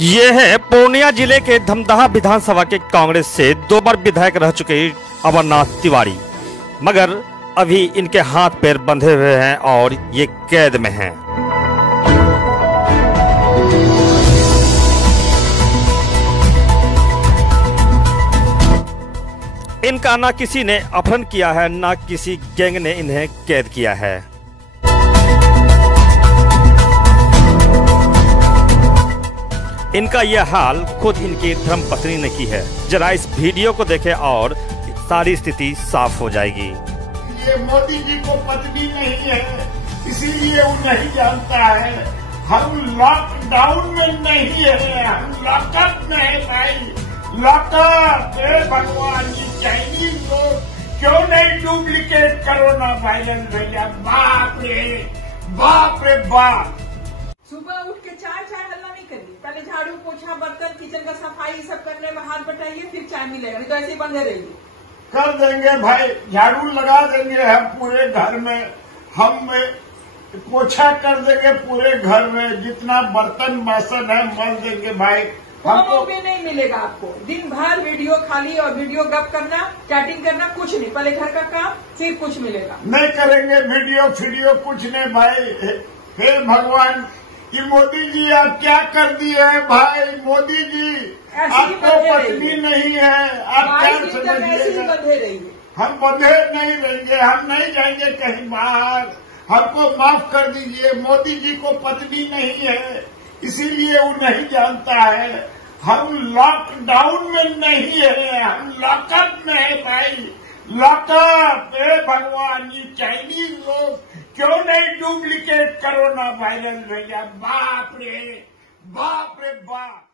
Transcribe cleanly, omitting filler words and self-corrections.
ये है पूर्णिया जिले के धमदाहा विधानसभा के कांग्रेस से 2 बार विधायक रह चुके अमरनाथ तिवारी, मगर अभी इनके हाथ पैर बंधे हुए हैं और ये कैद में हैं। इनका ना किसी ने अपहरण किया है, ना किसी गैंग ने इन्हें कैद किया है। इनका यह हाल खुद इनकी धर्मपत्नी ने की है। जरा इस वीडियो को देखें और सारी स्थिति साफ हो जाएगी। ये मोदी जी को पत्नी नहीं है, इसीलिए वो नहीं जानता है। हम लॉकडाउन में नहीं है, हम लॉकअप में है भाई। लॉकअप भगवान जी, चाइनीज लोग क्यों नहीं डुप्लीकेट कोरोना वायरस भैया। बाप रे बाप। सुबह उठ के चाय हल्ला नहीं करिए, पहले झाड़ू पोछा बर्तन किचन का सफाई सब करने में हाथ बटाइए, फिर चाय मिलेगा, नहीं तो ऐसे ही बंधे रहिए। कर देंगे भाई, झाड़ू लगा देंगे हम पूरे घर में, हम पोछा कर देंगे पूरे घर में, जितना बर्तन बासन है मल देंगे भाई। हमको भी नहीं मिलेगा आपको। दिन भर वीडियो खाली और वीडियो गप करना, चैटिंग करना, कुछ नहीं। पहले घर का काम, फिर कुछ मिलेगा। नहीं करेंगे वीडियो कुछ नहीं भाई। हे भगवान, ये मोदी जी आप क्या कर दिए हैं भाई। मोदी जी आपको पत्नी नहीं है, आप क्या समझिएगा। हम बंधे नहीं रहेंगे, हम नहीं जाएंगे कहीं बाहर, हमको माफ कर दीजिए। मोदी जी को पत्नी नहीं है, इसीलिए वो नहीं जानता है। हम लॉकडाउन में नहीं है, हम लॉकअप में है भाई। लॉकअप भगवान जी, चाइनीज लोग क्यों नहीं डुप्लीकेट कोरोना वायरस भैया। बाप रे बाप।